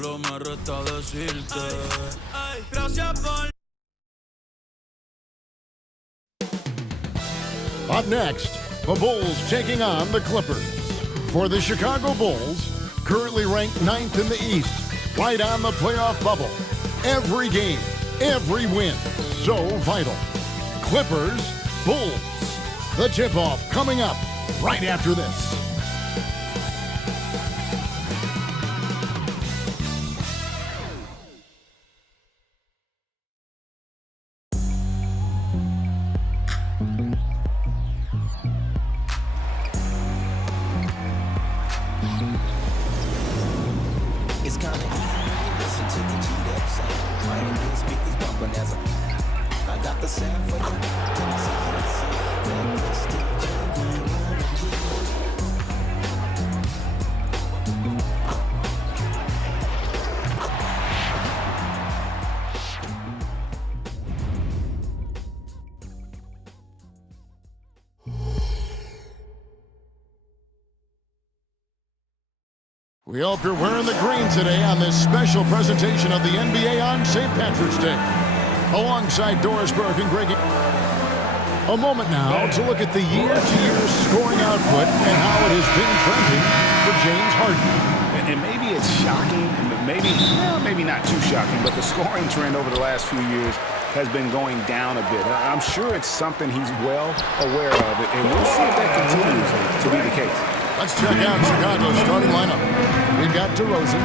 solo me resta decirte gracias por. Up next, the Bulls taking on the Clippers. For the Chicago Bulls, currently ranked 9th in the East, right on the playoff bubble. Every game, every win, so vital. Clippers, Bulls. The tip-off coming up right after this. It's kinda easy, listen to the G-Dep sound. My Indian speakers bumping as I got the sound for you. Tennessee, Memphis, DJ, We hope you're wearing the green today on this special presentation of the NBA on St. Patrick's Day. Alongside Doris Burke and Greg. A moment now to look at the year-to-year scoring output and how it has been trending for James Harden. And maybe it's shocking, maybe not too shocking, but the scoring trend over the last few years has been going down a bit. I'm sure it's something he's well aware of, and we'll see if that continues to be the case. Let's check out Chicago's starting lineup. We've got DeRozan.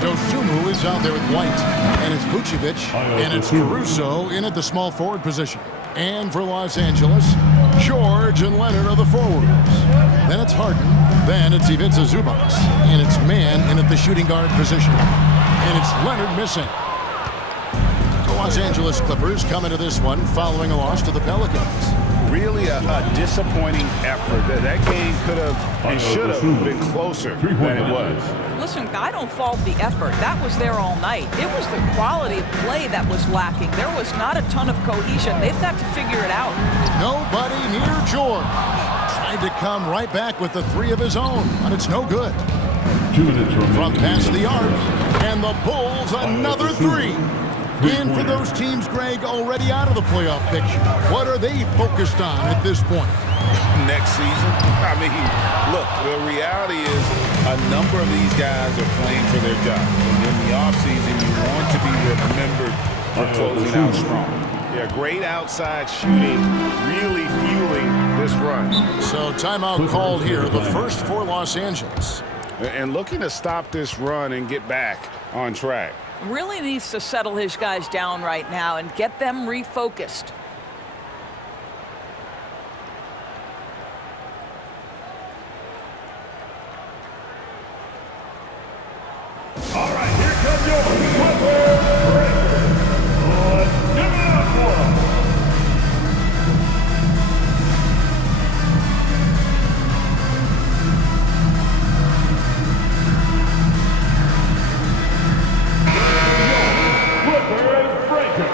Dosunmu is out there with White. And it's Vucevic. And it's Caruso in at the small forward position. And for Los Angeles, George and Leonard are the forwards. Then it's Harden. Then it's Ivica Zubac. And it's Mann in at the shooting guard position. And it's Leonard missing. The Los Angeles Clippers come into this one following a loss to the Pelicans. Really a disappointing effort. That game could have and should have been closer than it was. Listen, I don't fault the effort. That was there all night. It was the quality of play that was lacking. There was not a ton of cohesion. They've got to figure it out. Nobody near George. Tried to come right back with the three of his own, but it's no good. 2 minutes From past the arc, and the Bulls another three. And for those teams, Greg, already out of the playoff picture, what are they focused on at this point? Next season? I mean, look, the reality is a number of these guys are playing for their job. And in the offseason, you want to be remembered for closing out strong. Yeah, great outside shooting, really fueling this run. So timeout called here, the first for Los Angeles. And looking to stop this run and get back on track. Really needs to settle his guys down right now and get them refocused. All right, here comes your Clippers. Let's give it up for them. Clippers breaker.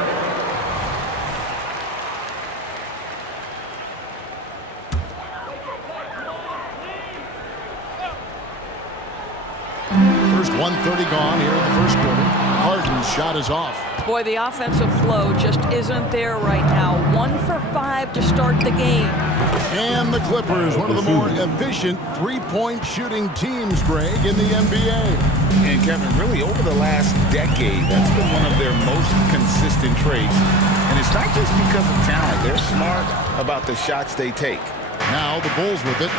First 1:30 gone here in the first quarter. Harden's shot is off. Boy, the offensive flow just isn't there right now. 1 for 5 to start the game. And the Clippers, one of the more efficient three-point shooting teams, Greg, in the NBA. And Kevin, really over the last decade, that's been one of their most consistent traits. And it's not just because of talent. They're smart about the shots they take. Now the Bulls with it.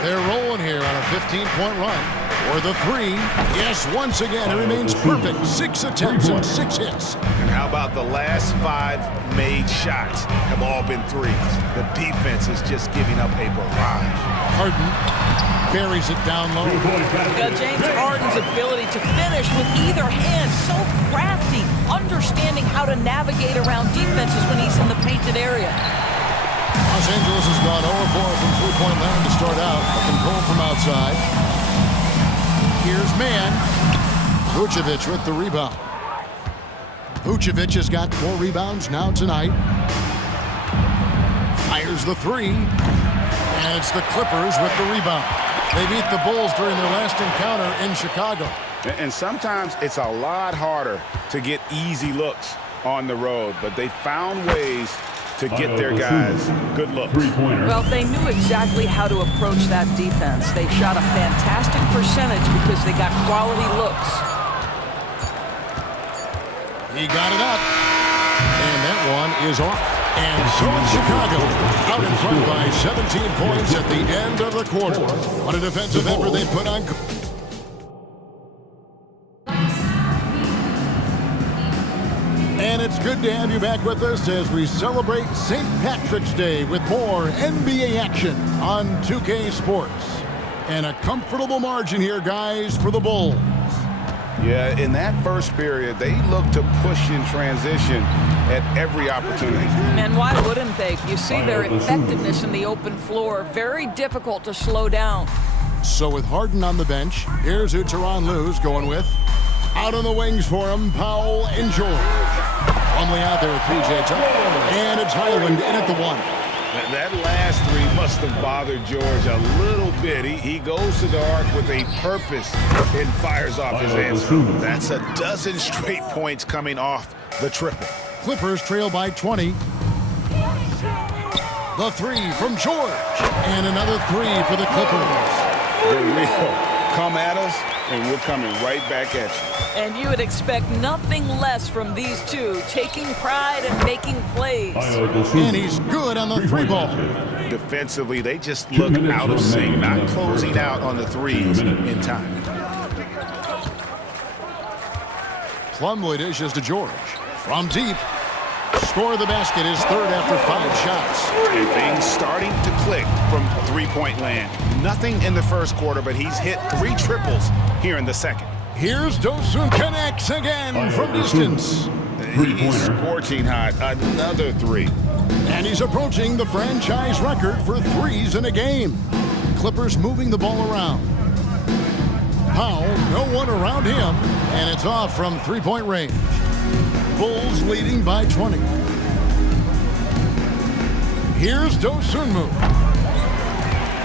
They're rolling here on a 15-point run. Or the three. Yes, once again, it remains perfect. 6 attempts and 6 hits. And how about the last 5 made shots have all been threes? The defense is just giving up a barrage. Harden buries it down low. James Harden's ability to finish with either hand, so crafty, understanding how to navigate around defenses when he's in the painted area. Los Angeles has gone 0-4 from three-point land to start out. Control from outside. Here's Mann. Vucevic with the rebound. Vucevic has got 4 rebounds now tonight. Fires the three. And it's the Clippers with the rebound. They beat the Bulls during their last encounter in Chicago. And sometimes it's a lot harder to get easy looks on the road, but they found ways to get their guys good looks. Well, they knew exactly how to approach that defense. They shot a fantastic percentage because they got quality looks. He got it up, and that one is off. And so it's Chicago, out in front by 17 points at the end of the quarter. What a defensive effort they put on. And it's good to have you back with us as we celebrate St. Patrick's Day with more NBA action on 2K Sports. And a comfortable margin here, guys, for the Bulls. Yeah, in that first period, they looked to push in transition at every opportunity. And why wouldn't they? You see their effectiveness in the open floor. Very difficult to slow down. So with Harden on the bench, here's who Tyronn Lue's going with. Out on the wings for him, Powell and George. Plumlee out there with P.J. Tucker. And it's Highland in at the one. That last three must have bothered George a little bit. He goes to the arc with a purpose and fires off his answer. That's a dozen straight points coming off the triple. Clippers trail by 20. The three from George. And another three for the Clippers. The real come at us, and we're coming right back at you. And you would expect nothing less from these two, taking pride and making plays. And he's good on the three ball. Defensively, they just look out of sync, not closing out on the threes in time. Plumlee dishes to George. From deep. Score the basket, his third after 5 shots. And things starting to click from three-point land. Nothing in the first quarter, but he's hit 3 triples here in the second. Here's Dosun, connects again from distance. He's scorching hot, another 3. And he's approaching the franchise record for threes in a game. Clippers moving the ball around. Powell, no one around him, and it's off from three-point range. Bulls leading by 20. Here's Dosunmu.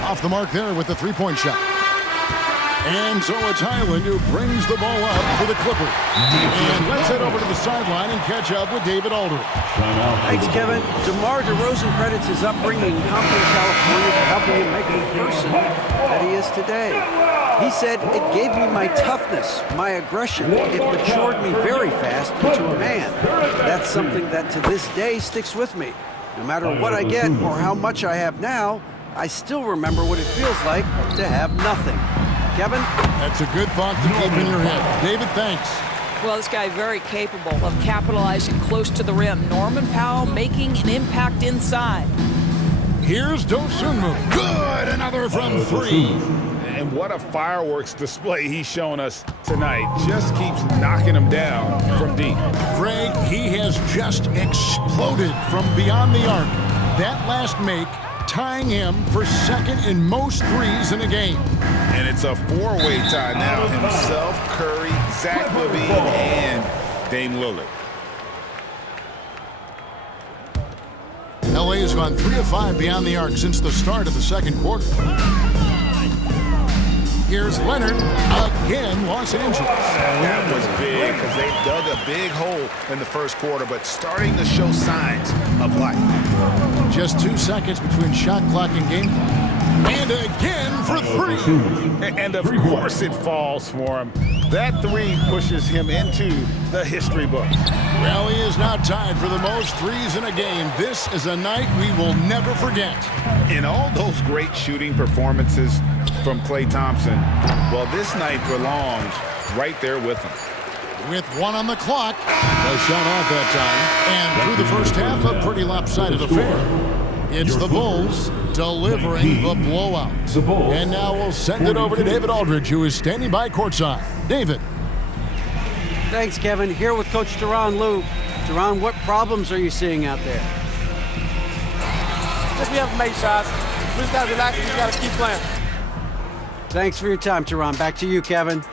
Off the mark there with the three-point shot. And so it's Highland who brings the ball up for the Clippers. And let's head over to the sideline and catch up with David Aldridge. Thanks, Kevin. DeMar DeRozan credits his upbringing in Compton, California for helping him make the person that he is today. He said, "It gave me my toughness, my aggression. It matured me very fast into a man. That's something that to this day sticks with me. No matter what I get or how much I have now, I still remember what it feels like to have nothing." Kevin? That's a good thought to keep in your head. David, thanks. Well, this guy very capable of capitalizing close to the rim. Norman Powell making an impact inside. Here's Dosunmu. Good, another from 3. And what a fireworks display he's shown us tonight. Just keeps knocking them down from deep. Greg, he has just exploded from beyond the arc. That last make tying him for second in most threes in a game. And it's a 4-way tie now. Himself, Curry, Zach LaVine, and Dame Lillard. LA has gone 3 of 5 beyond the arc since the start of the second quarter. Here's Leonard, again, Los Angeles. That was big because they dug a big hole in the first quarter, but starting to show signs of life. Just 2 seconds between shot clock and game clock. And again for 3. And of course it falls for him. That 3 pushes him into the history books. Well, he is now tied for the most threes in a game. This is a night we will never forget. In all those great shooting performances from Klay Thompson, well, this night belongs right there with him. With 1 on the clock, no shot off that time. And through the first half, a pretty lopsided affair. It's the Bulls delivering the blowout. And now we'll send it over to David Aldridge, who is standing by courtside. David. Thanks, Kevin. Here with Coach Tyronn Lue. Tyronn, what problems are you seeing out there? Just we haven't made shots. We just got to relax and we got to keep playing. Thanks for your time, Tyronn. Back to you, Kevin.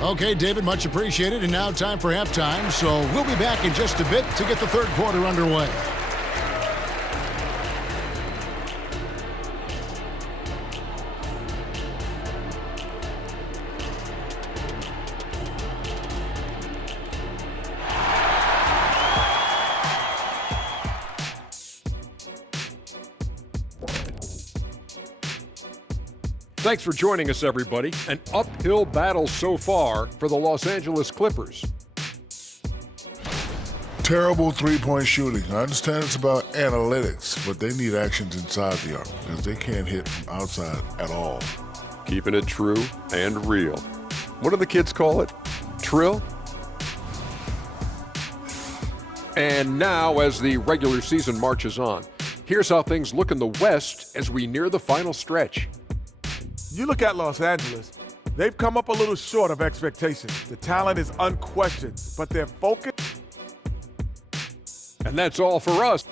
Okay, David, much appreciated. And now time for halftime. So we'll be back in just a bit to get the third quarter underway. Thanks for joining us, everybody. An uphill battle so far for the Los Angeles Clippers. Terrible three-point shooting. I understand it's about analytics, but they need actions inside the arc because they can't hit from outside at all. Keeping it true and real. What do the kids call it? Trill? And now, as the regular season marches on, here's how things look in the West as we near the final stretch. You look at Los Angeles, they've come up a little short of expectations. The talent is unquestioned, but their focus... And that's all for us.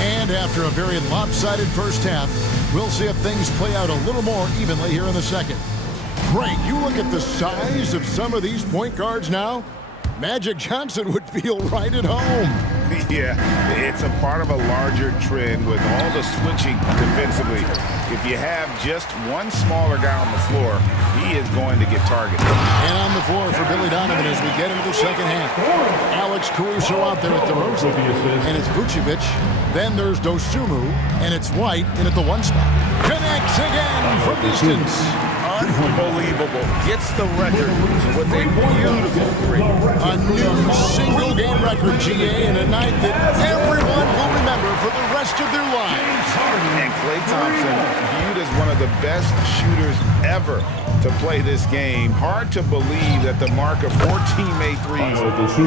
And after a very lopsided first half, we'll see if things play out a little more evenly here in the second. Great, you look at the size of some of these point guards now. Magic Johnson would feel right at home. Yeah, it's a part of a larger trend with all the switching defensively. If you have just one smaller guy on the floor, he is going to get targeted. And on the floor for Billy Donovan as we get into the second half. Alex Caruso out there at the DeRozan, and it's Vucevic. Then there's Dosunmu, and it's White in at the one spot. Connects again from distance. Unbelievable. Gets the record with a beautiful three. A new single-game record, GA, in a night that everyone will remember for the rest of their lives. And Klay Thompson, viewed as one of the best shooters ever to play this game. Hard to believe that the mark of 14 made threes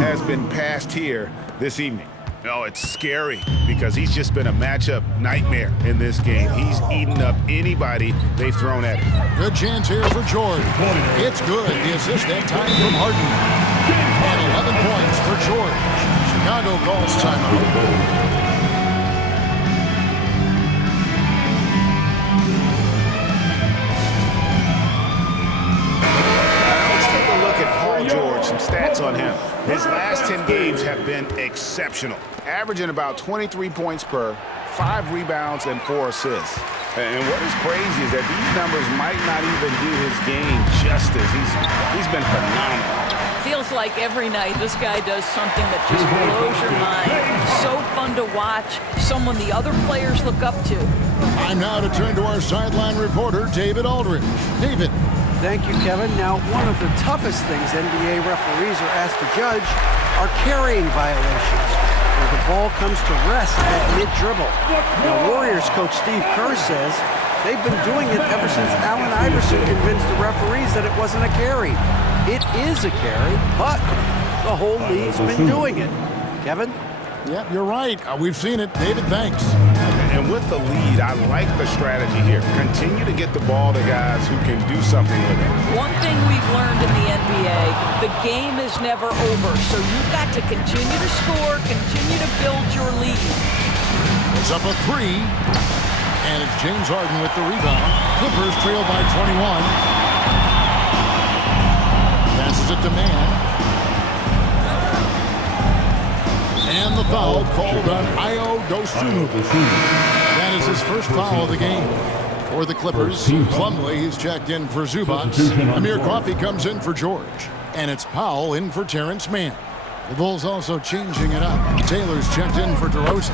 has been passed here this evening. No, it's scary because he's just been a matchup nightmare in this game. He's eaten up anybody they've thrown at him. Good chance here for George. It's good. The assist that time from Harden. And 11 points for George. Chicago calls timeout. Some stats on him. His last 10 games have been exceptional, averaging about 23 points per, 5 rebounds, and 4 assists. And what is crazy is that these numbers might not even do his game justice. He's been phenomenal. Feels like every night this guy does something that just blows your mind. So fun to watch, someone the other players look up to. Time now to turn to our sideline reporter, David Aldridge. David. Thank you, Kevin. Now, one of the toughest things NBA referees are asked to judge are carrying violations, where the ball comes to rest at mid-dribble. Now, Warriors coach Steve Kerr says they've been doing it ever since Allen Iverson convinced the referees that it wasn't a carry. It is a carry, but the whole league's been doing it. Kevin? Yep, you're right. We've seen it. David, thanks. And with the lead, I like the strategy here. Continue to get the ball to guys who can do something with it. One thing we've learned in the NBA, the game is never over. So you've got to continue to score, continue to build your lead. It's up a 3. And it's James Harden with the rebound. Clippers trail by 21. Passes it to Man. And the foul called on Ayo Dosunmu. That is his first foul of the game for the Clippers. Plumlee is checked in for Zubac. Amir Coffey comes in for George. And it's Powell in for Terrence Mann. The Bulls also changing it up. Taylor's checked in for DeRozan.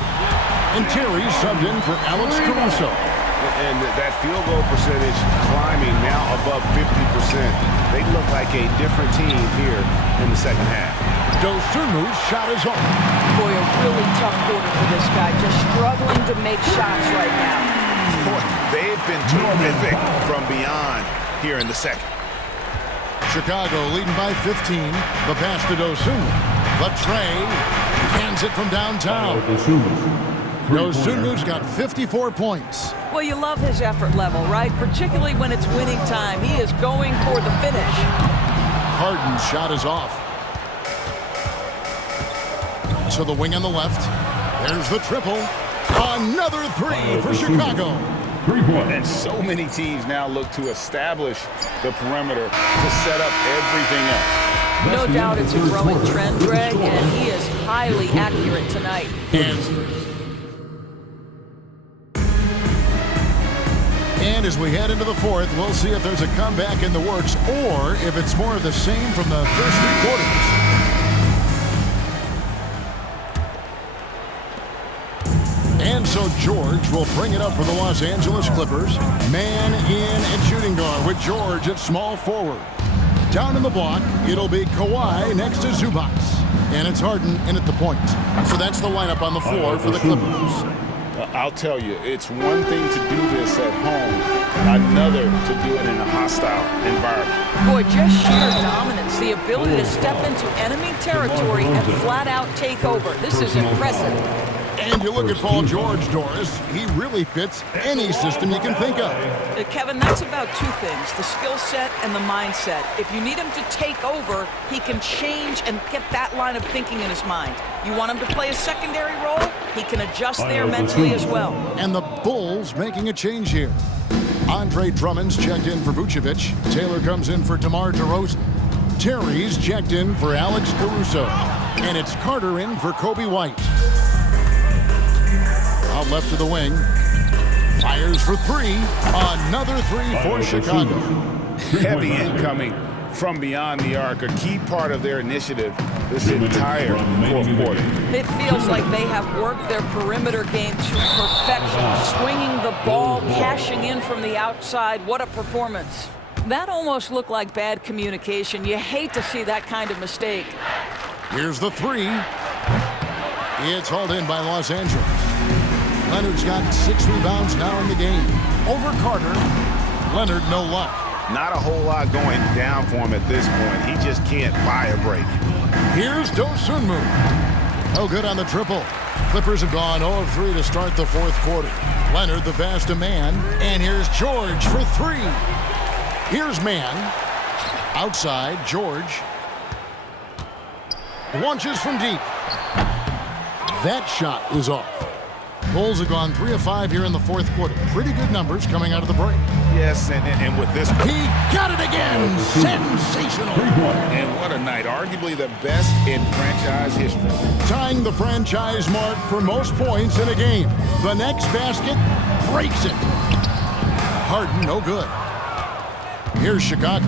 And Terry subbed in for Alex Caruso. And that field goal percentage climbing now above 50%. They look like a different team here in the second half. Dosunmu's shot is off. Boy, a really tough quarter for this guy. Just struggling to make shots right now. Boy, they've been terrific from beyond here in the second. Chicago leading by 15. The pass to Dosunmu. But Trey hands it from downtown. Dosunmu's got 54 points. Well, you love his effort level, right? Particularly when it's winning time. He is going for the finish. Harden's shot is off. To the wing on the left. There's the triple. Another 3 for Chicago. And so many teams now look to establish the perimeter to set up everything else. No doubt it's a growing trend, Greg, and he is highly accurate tonight. And as we head into the fourth, we'll see if there's a comeback in the works or if it's more of the same from the first 3 quarters. And so George will bring it up for the Los Angeles Clippers. Man in at shooting guard with George at small forward. Down in the block, it'll be Kawhi next to Zubac. And it's Harden in at the point. So that's the lineup on the floor for the Clippers. I'll tell you, it's one thing to do this at home, another to do it in a hostile environment. Boy, just sheer dominance, the ability to step into enemy territory and flat out take over. This is impressive. And you look at Paul George, Doris, he really fits any system you can think of. Kevin, that's about two things, the skill set and the mindset. If you need him to take over, he can change and get that line of thinking in his mind. You want him to play a secondary role, he can adjust there mentally as well. And the Bulls making a change here. Andre Drummond's checked in for Vucevic. Taylor comes in for DeMar DeRozan. Terry's checked in for Alex Caruso. And it's Carter in for Kobe White. Out left to the wing. Fires for three. Another three for Chicago. Heavy incoming from beyond the arc, a key part of their initiative this entire fourth quarter. It feels like they have worked their perimeter game to perfection, swinging the ball, cashing in from the outside. What a performance. That almost looked like bad communication. You hate to see that kind of mistake. Here's the three. It's hauled in by Los Angeles. Leonard's got 6 rebounds now in the game. Over Carter. Leonard, no luck. Not a whole lot going down for him at this point. He just can't buy a break. Here's Dosunmu. No good on the triple. Clippers have gone 0 of 3 to start the fourth quarter. Leonard, the fast man. And here's George for three. Here's Man. Outside, George. Launches from deep. That shot is off. Bulls have gone 3 of 5 here in the fourth quarter. Pretty good numbers coming out of the break. Yes, and with this... He got it again! Sensational! And what a night. Arguably the best in franchise history. Tying the franchise mark for most points in a game. The next basket breaks it. Harden, no good. Here's Chicago.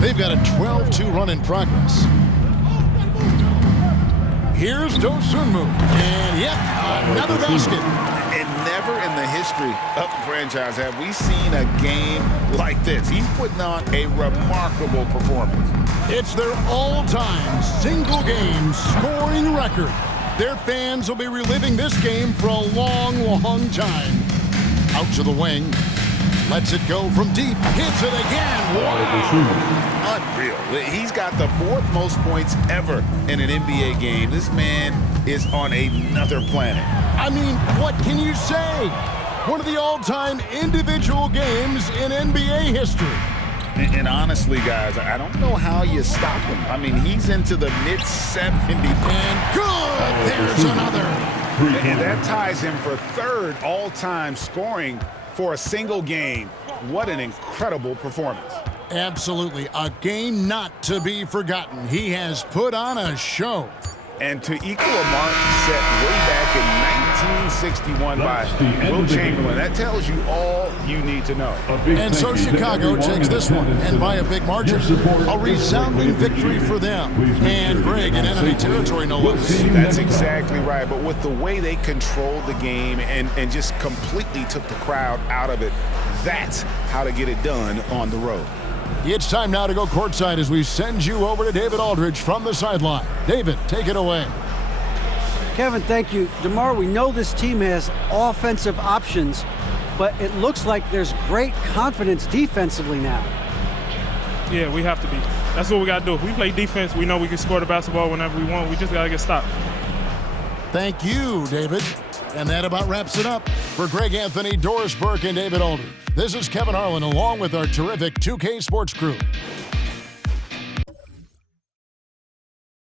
They've got a 12-2 run in progress. Here's Dosunmu. And yep, another basket. And never in the history of the franchise have we seen a game like this. He's putting on a remarkable performance. It's their all-time single-game scoring record. Their fans will be reliving this game for a long, long time. Out to the wing. Lets it go from deep. Hits it again. Wow. Unreal. He's got the 4th most points ever in an NBA game. This man is on another planet. I mean, what can you say? One of the all-time individual games in NBA history. And honestly, guys, I don't know how you stop him. I mean, he's into the mid-70s. And good! There's another. And that ties him for 3rd all-time scoring for a single game. What an incredible performance. Absolutely. A game not to be forgotten. He has put on a show. And to equal a mark set way back in 1961 by Will Chamberlain, that tells you all you need to know. And so Chicago takes this one, and by a big margin. A resounding victory for them. And Greg in enemy territory, no less. That's exactly right. But with the way they controlled the game and just completely took the crowd out of it, that's how to get it done on the road. It's time now to go courtside as we send you over to David Aldridge from the sideline. David, take it away. Kevin, thank you. DeMar, we know this team has offensive options, but it looks like there's great confidence defensively now. Yeah, we have to be. That's what we got to do. If we play defense, we know we can score the basketball whenever we want. We just got to get stopped. Thank you, David. And that about wraps it up. For Greg Anthony, Doris Burke, and David Aldridge, this is Kevin Harlan along with our terrific 2K Sports crew.